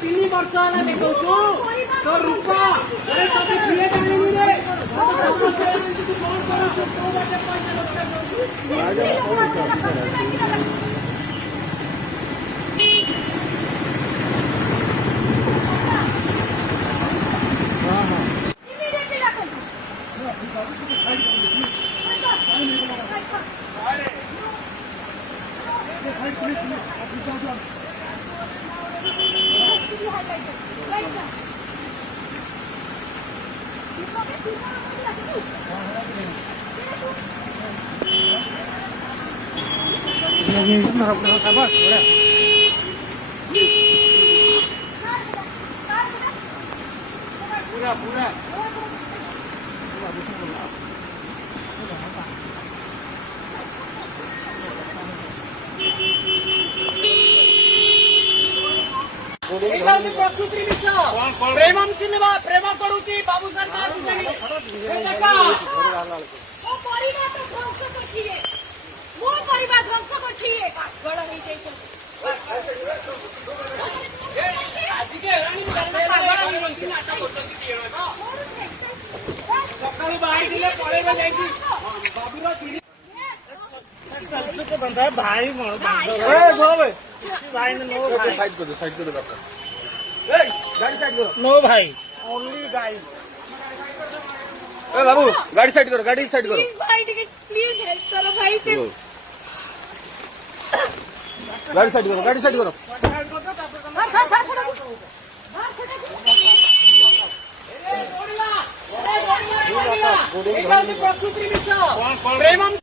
ତିନି ବର୍ଷ ହେଲା ଦେଖଉଛୁ ତୋ ରୂପ ତତେ କିଏ ଜାଣିନି ରେ पूरा प्रकृति विषय प्रेम सिनेमा प्रेम करुची बाबू सरकार सकाळू बाहर दिले पळेबा जाईची बाबूर बंदा भाई भाई साइड कर दो गाड़ी साइड करो नो भाई ओनली गाइड ए बाबू गाड़ी साइड करो भाई प्लीज हेल्प करो भाई से गाड़ी साइड करो प्रकृति विषय प्रेम